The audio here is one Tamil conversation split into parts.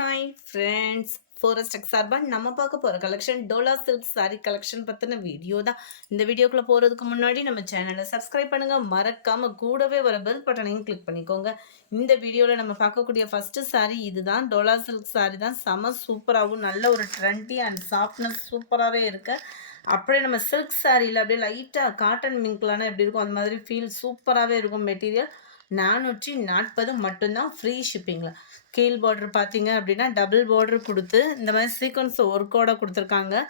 ஹாய் ஃப்ரெண்ட்ஸ், ஃபாரஸ்ட் டெக் சார்பாக நம்ம பார்க்க போகிற collection Dola silk sorry collection பற்றின வீடியோ தான். இந்த வீடியோக்குள்ளே போகிறதுக்கு முன்னாடி நம்ம சேனலை சப்ஸ்கிரைப் பண்ணுங்கள், மறக்காமல் கூடவே வர பெல் பட்டனையும் கிளிக் பண்ணிக்கோங்க. இந்த வீடியோவில் நம்ம பார்க்கக்கூடிய ஃபஸ்ட்டு சாரி இதுதான். டோலா சில்க் சாரி தான். செம சூப்பராகவும் நல்ல ஒரு ட்ரெண்டி அண்ட் சாஃப்ட்னஸ் சூப்பராகவே இருக்கு. அப்படியே நம்ம சில்க் சாரியில் அப்படியே லைட்டாக காட்டன் மிங்க்லான எப்படி இருக்கும் அந்த மாதிரி ஃபீல் சூப்பராகவே இருக்கும். மெட்டீரியல் 440 மட்டும்தான், ஃப்ரீ ஷிப்பிங்கில். கீழ் பார்டர் பார்த்தீங்க அப்படின்னா டபுள் பார்டர் கொடுத்து இந்த மாதிரி சீக்வன்ஸ் ஒர்க்கோட கொடுத்துருக்காங்க.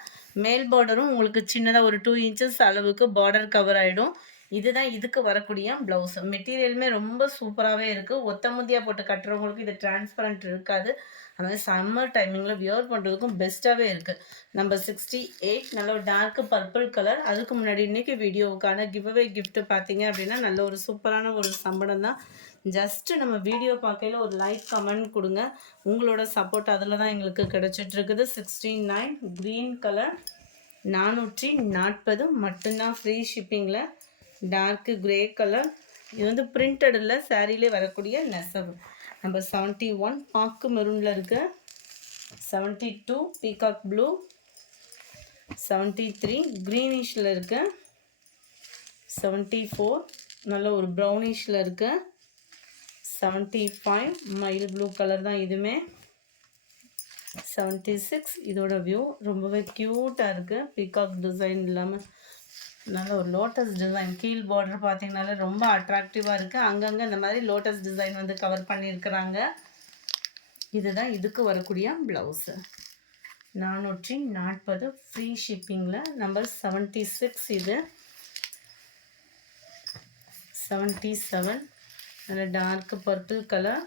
மேல் பார்டரும் உங்களுக்கு சின்னதாக ஒரு 2 இன்ச்சஸ் அளவுக்கு பார்டர் கவர் ஆகிடும். இதுதான் இதுக்கு வரக்கூடிய ப்ளவுஸ். மெட்டீரியலுமே ரொம்ப சூப்பராகவே இருக்குது. ஒத்த முந்தியாக போட்டு கட்டுறவங்களுக்கு இது டிரான்ஸ்பரண்ட் இருக்காது. அது மாதிரி சம்மர் டைமிங்கில் வியர் பண்ணுறதுக்கும் பெஸ்ட்டாகவே இருக்குது. நம்பர் 68 நல்ல ஒரு டார்க் பர்பிள் கலர். அதுக்கு முன்னாடி இன்றைக்கி வீடியோவுக்கான கிவ்அவே கிஃப்ட்டு பார்த்தீங்க அப்படின்னா நல்ல ஒரு சூப்பரான ஒரு சம்பளம் தான். ஜஸ்ட்டு நம்ம வீடியோ பார்க்கையில் ஒரு லைக் கமெண்ட் கொடுங்க. உங்களோட சப்போர்ட் அதில் தான் எங்களுக்கு கிடச்சிட்ருக்குது. 69 க்ரீன் கலர் 440 மட்டும்தான், ஃப்ரீ ஷிப்பிங்கில். Dark grey colour. இது வந்து பிரிண்டடில் சாரியிலே வரக்கூடிய நெசவு. நம்பர் 71 பாக்கு மெரூனில் இருக்குது. 72 பீகாக் ப்ளூ. 73 க்ரீனிஷில் இருக்குது. 74 நல்ல ஒரு ப்ரௌனிஷில் இருக்குது. 75 மயில் ப்ளூ கலர் தான் இதுவுமே. 76 இதோட வியூ ரொம்பவே க்யூட்டாக இருக்குது. பீகாக் டிசைன் இல்லாமல் நல்ல ஒரு லோட்டஸ் டிசைன். கீழ் பார்டர் பார்த்தீங்கனாலே ரொம்ப அட்ராக்டிவாக இருக்குது. அங்கங்கே இந்த மாதிரி லோட்டஸ் டிசைன் வந்து கவர் பண்ணியிருக்கிறாங்க. இதுதான் இதுக்கு வரக்கூடிய ப்ளவுஸு. 440 ஃப்ரீ ஷிப்பிங்கில். நம்பர் 76 இது. 77 நல்ல dark purple colour.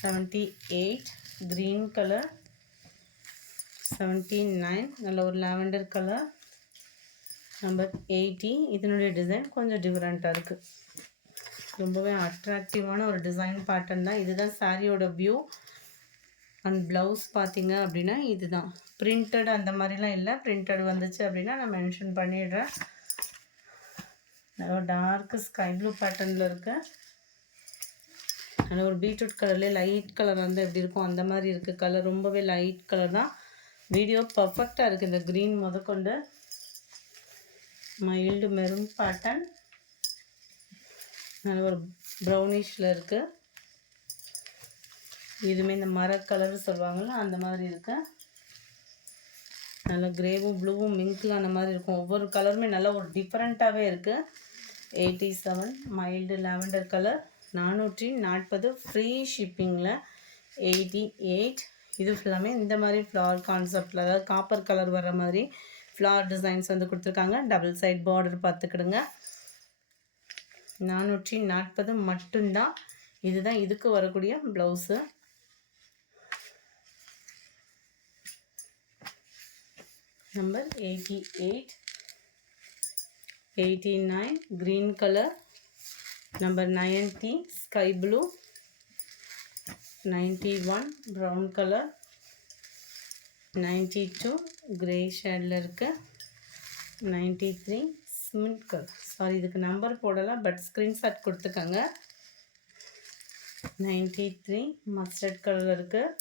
78 green colour. 79 நல்ல ஒரு லாவெண்டர் கலர். நம்பர் 80 இதனுடைய டிசைன் கொஞ்சம் டிஃப்ரெண்ட்டாக இருக்குது. ரொம்பவே அட்ராக்டிவான ஒரு டிசைன் பேட்டர்ன் தான். இதுதான் சாரியோட வியூ. அண்ட் ப்ளவுஸ் பார்த்தீங்க அப்படின்னா இதுதான். பிரிண்டட் அந்த மாதிரிலாம் இல்லை. பிரிண்டட் வந்துச்சு அப்படின்னா நான் மென்ஷன் பண்ணிடுறேன். நல்ல டார்க் ஸ்கை ப்ளூ பேட்டர்னில் இருக்கு. நல்ல ஒரு பீட்ரூட் கலர்லேயே லைட் கலர் வந்து எப்படி இருக்கும் அந்த மாதிரி இருக்குது. கலர் ரொம்பவே லைட் கலர் தான். வீடியோ பர்ஃபெக்டாக இருக்குது. இந்த க்ரீன் முதற்கொண்டு மைல்டு மெரூன் பேட்டர்ன். நல்ல ஒரு ப்ரௌனிஷில் இருக்குது. இதுவுமே இந்த மர கலர் சொல்லுவாங்கள்ல அந்த மாதிரி இருக்கு. நல்ல கிரேவும் ப்ளூவும் மிங்க்லான மாதிரி இருக்கும். ஒவ்வொரு கலருமே நல்ல ஒரு டிஃப்ரெண்ட்டாகவே இருக்குது. 87 மைல்டு லாவெண்டர் கலர் 440 ஃப்ரீ ஷிப்பிங்கில். 88 இது ஃபுல்லாமே இந்த மாதிரி ஃப்ளவர் கான்செப்டில், அதாவது காப்பர் கலர் வர மாதிரி ஃப்ளவர் டிசைன்ஸ் வந்து கொடுத்துருக்காங்க. டபுள் சைட் பார்டர் பார்த்துக்கிடுங்க. 440 மட்டும்தான். இதுதான் இதுக்கு வரக்கூடிய blouse. Number 88 89 green colour. Number 90 sky blue. 91 brown colour. 92 grey ஷேடில் இருக்கு. 93 சிமெண்ட் கலர். சாரி, இதுக்கு நம்பர் போடலை, பட் ஸ்க்ரீன்ஷாட் கொடுத்துக்கோங்க. 93 மஸ்டர்ட் கலரில் இருக்குது.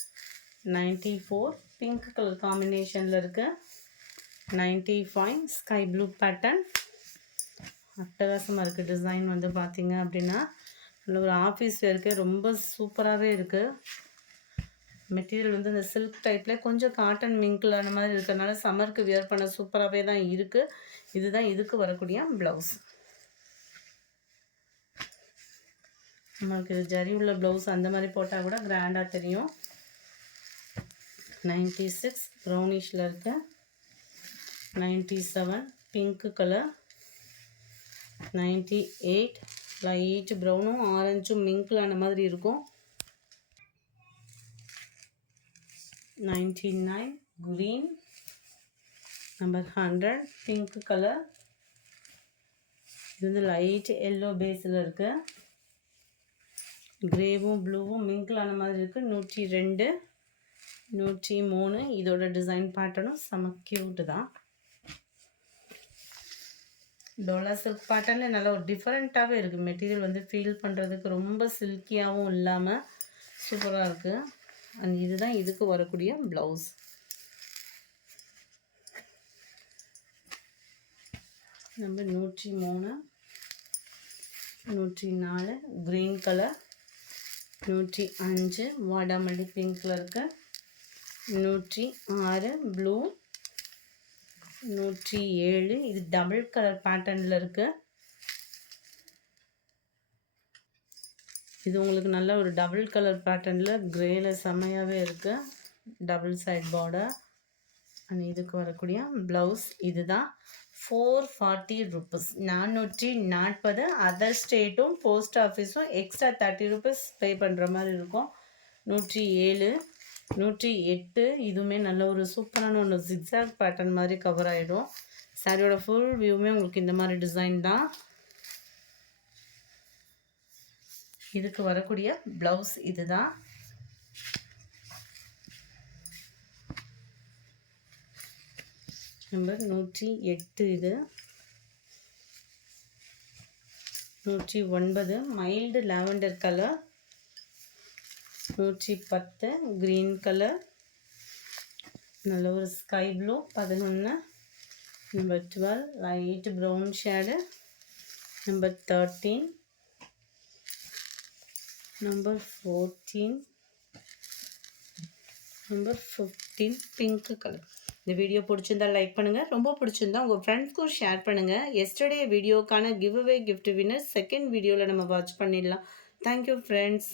94 பிங்க் கலர் காம்பினேஷனில் இருக்குது. 95 ஸ்கை ப்ளூ பேட்டர்ன். அட்டகாசமாக இருக்குது. டிசைன் வந்து பார்த்தீங்க அப்படின்னா நல்ல ஒரு ஆஃபீஸ் வேருக்கு ரொம்ப சூப்பராகவே இருக்குது. மெட்டீரியல் வந்து இந்த சில்க் டைப்பில் கொஞ்சம் காட்டன் மிங்கிளான மாதிரி இருக்கிறதுனால சம்மருக்கு வியர் பண்ண சூப்பராகவே தான் இருக்குது. இதுதான் இதுக்கு வரக்கூடிய ப்ளவுஸ். நம்மளுக்கு இது ஜரி உள்ள ப்ளவுஸ் அந்த மாதிரி போட்டால் கூட கிராண்டாக தெரியும். 96 ப்ரௌனிஷில் இருக்கு. 97 பிங்க் கலர். 98 லைட் ப்ரௌனும் ஆரஞ்சும் மிங்கிளான மாதிரி இருக்கும். 99 க்ரீன். Number 100 pink colour. இது வந்து லைட் எல்லோ பேஸில் இருக்கு. கிரேவும் ப்ளூவும் மிங்கிளான மாதிரி இருக்குது. 102 103 இதோட டிசைன் பேட்டர்னும் செம க்யூட்டு தான். டோலா சில்க் பேட்டர்னில் நல்ல ஒரு டிஃப்ரெண்ட்டாகவே இருக்குது. மெட்டீரியல் வந்து ஃபீல் பண்ணுறதுக்கு ரொம்ப சில்கியாகவும் இல்லாமல் சூப்பராக இருக்குது. அண்ட் இதுதான் இதுக்கு வரக்கூடிய ப்ளவுஸ். நம்பர் 103, 104 க்ரீன் கலர், 105 வாடாமல்லி பிங்க்கில் இருக்கு, 106 ப்ளூ, 107 இது டபுள் கலர் பேட்டர்னில் இருக்குது. இது உங்களுக்கு நல்ல ஒரு டபுள் கலர் பேட்டர்னில் க்ரேல செம்மையாகவே இருக்குது. Double side border. அண்ட் இதுக்கு வரக்கூடிய ப்ளவுஸ் இதுதான். 440 ருபீஸ், 440. அதர் ஸ்டேட்டும் போஸ்ட் ஆஃபீஸும் எக்ஸ்ட்ரா 30 ருபீஸ் பே பண்ணுற மாதிரி இருக்கும். 107, 108 இதுவுமே நல்ல ஒரு சூப்பரான ஒன்று ஜிக்ஸாக் பேட்டர்ன் மாதிரி கவர் ஆகிடும். சாரியோட ஃபுல் வியூவுமே உங்களுக்கு இந்த மாதிரி டிசைன் தான். இதுக்கு வரக்கூடிய ப்ளவுஸ் இதுதான். நம்பர் 108 இது. 109 mild lavender colour, 110 green colour, நல்ல ஒரு sky blue 11. Number 12 light brown shade, number 13, number 14, number 15 pink colour. இந்த வீடியோ பிடிச்சிருந்தா லைக் பண்ணுங்கள். ரொம்ப பிடிச்சிருந்தா உங்கள் ஃப்ரெண்ட்ஸ்க்கும் ஷேர் பண்ணுங்கள். எஸ்டர்டே வீடியோக்கான give away gift winner second வீடியோவில் நம்ம வாட்ச் பண்ணிடலாம். Thank you friends.